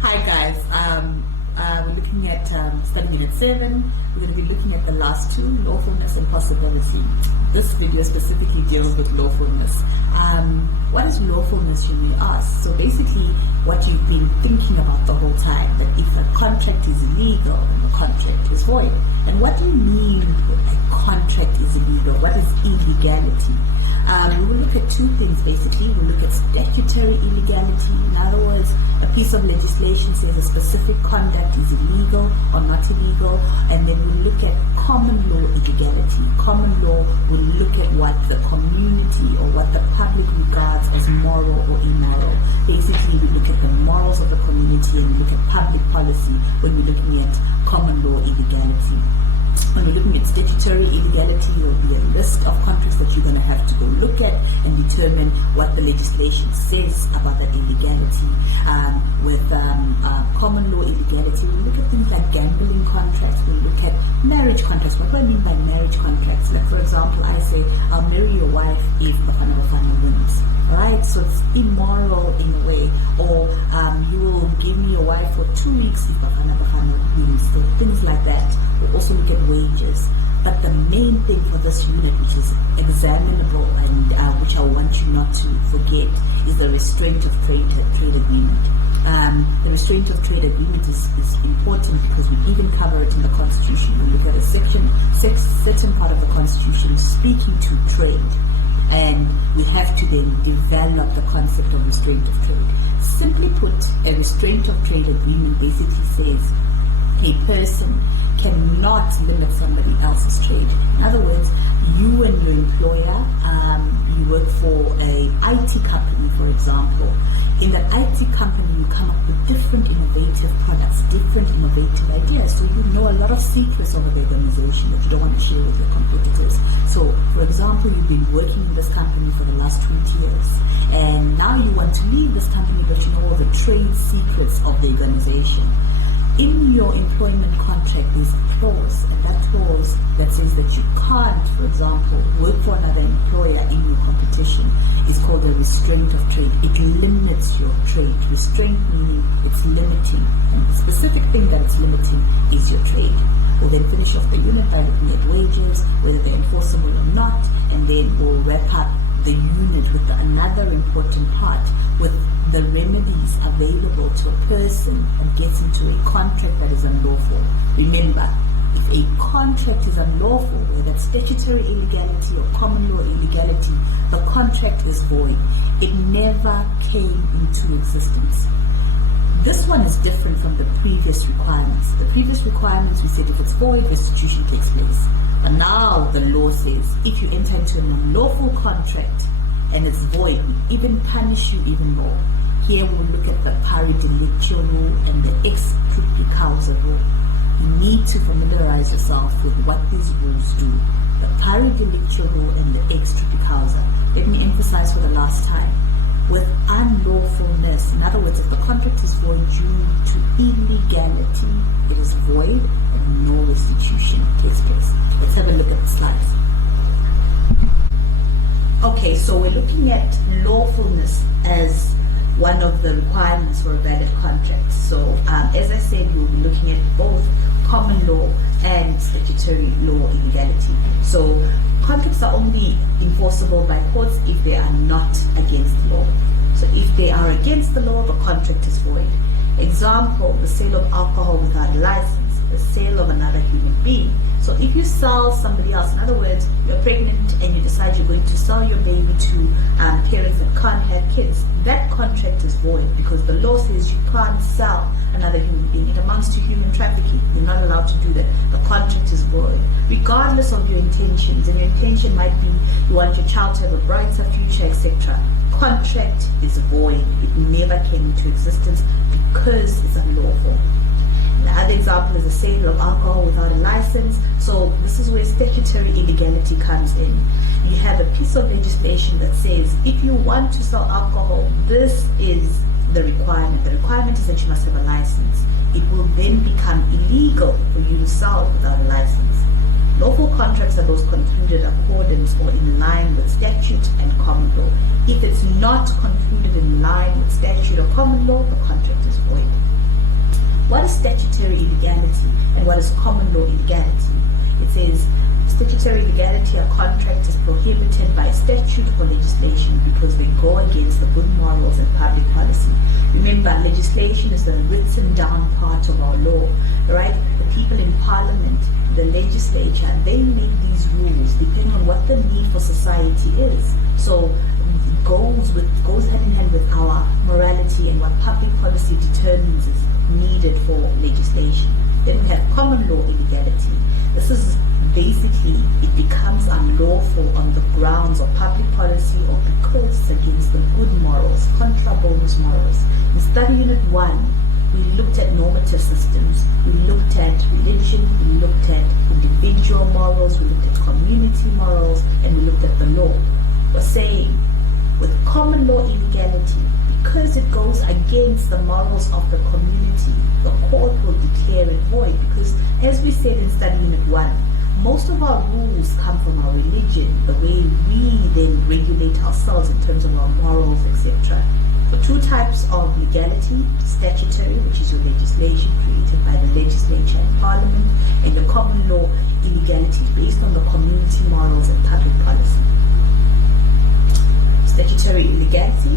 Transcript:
Hi guys, we're looking at studying unit 7. We're going to be looking at the last two, lawfulness and possibility. This video specifically deals with lawfulness. What is lawfulness, you may ask? So basically what you've been thinking about the whole time, that if a contract is illegal, then the contract is void. And what do you mean a contract is illegal? What is illegality? We will look at two things basically. We'll look at statutory illegality. In other words, a piece of legislation says a specific conduct is illegal or not illegal, and then we'll look at common law illegality. Common law will look at what the community or what the public regards as moral or immoral. Basically, we look at the morals of the community and we look at public policy when we're looking at common law illegality. When we're looking at statutory illegality, there will be a list of contracts that you're going to have to go look at and determine what the legislation says about that illegality. With common law illegality, we look at things like gambling contracts, we look at marriage contracts. What do I mean by marriage contracts? Like, for example, I say, I'll marry your wife if Bafana wins. Right? So it's immoral in a way. Or you will give me your wife for 2 weeks if Bafana wins. So things like that. We'll also look at wages. But the main thing for this unit, which is examinable and which I want you not to forget, is the restraint of trade agreement. The restraint of trade agreement is important because we even cover it in the Constitution. We look at a certain part of the Constitution speaking to trade. And we have to then develop the concept of restraint of trade. Simply put, a restraint of trade agreement basically says a person cannot limit somebody else's trade. In other words, you and your employer, you work for a IT company, for example. In that IT company, you come up with different innovative products, different innovative ideas. So you know a lot of secrets of the organization that you don't want to share with your competitors. So, for example, you've been working in this company for the last 20 years, and now you want to leave this company, but you know all the trade secrets of the organization. In your employment contract, there's a clause, and that clause that says that you can't, for example, work for another employer in your competition is called a restraint of trade. It limits your trade. Restraint meaning it's limiting, and the specific thing that it's limiting is your trade. We'll then finish off the unit by looking at wages, whether they're enforceable or not, and then we'll wrap up the unit with another important part, with the remedies available to a person that gets into a contract that is unlawful. Remember, if a contract is unlawful, whether it's statutory illegality or common law illegality, the contract is void. It never came into existence. This one is different from the previous requirements. The previous requirements, we said if it's void, restitution takes place. But now the law says if you enter into an unlawful contract and it's void, we even punish you even more. Here we'll look at the pari delicto rule and the ex trupe causa rule. You need to familiarize yourself with what these rules do. The pari delicto rule and the ex trupe causa. Let me emphasize for the last time. With unlawfulness, in other words, if the contract is void due to illegality, it is void and no restitution takes place. Let's have a look at the slides. Okay, so we're looking at lawfulness as one of the requirements for a valid contract. So, as I said, we'll be looking at both common law and statutory law illegality. So, contracts are only enforceable by courts if they are not against the law. So, if they are against the law, the contract is void. Example, the sale of alcohol without a license, the sale of another human being. So if you sell somebody else, in other words, you're pregnant and you decide you're going to sell your baby to parents that can't have kids, that contract is void because the law says you can't sell another human being. It amounts to human trafficking. You're not allowed to do that. The contract is void, regardless of your intentions. And your intention might be you want your child to have a brighter future, etc. Contract is void. It never came into existence because it's unlawful. The other example is the sale of alcohol without a license. So this is where statutory illegality comes in. You have a piece of legislation that says if you want to sell alcohol, this is the requirement. The requirement is that you must have a license. It will then become illegal for you to sell without a license. Lawful contracts are those concluded accordance or in line with statute and common law. If it's not concluded in line with statute or common law, the contract is void. what is statutory illegality and what is common law illegality? It says statutory illegality are contracts prohibited by statute or legislation because they go against the good morals and public policy. Remember, legislation is the written down part of our law, right? The people in parliament, the legislature, they make these rules depending on what the need for society is. So it goes hand in hand with our morality and what public policy determines is needed for legislation. Then we have common law illegality. This is basically, it becomes unlawful on the grounds of public policy or because it's against the good morals, contra bonus morals. In study unit 1, we looked at normative systems, we looked at religion, we looked at individual morals, we looked at community morals, and we looked at the law. We're saying with common law illegality, because it goes against the morals of the community, the court will declare it void, because as we said in study unit 1, most of our rules come from our religion, the way we then regulate ourselves in terms of our morals, etc. For two types of legality, statutory, which is your legislation created by the legislature and parliament, and your common law illegality based on the community morals and public policy. Statutory illegality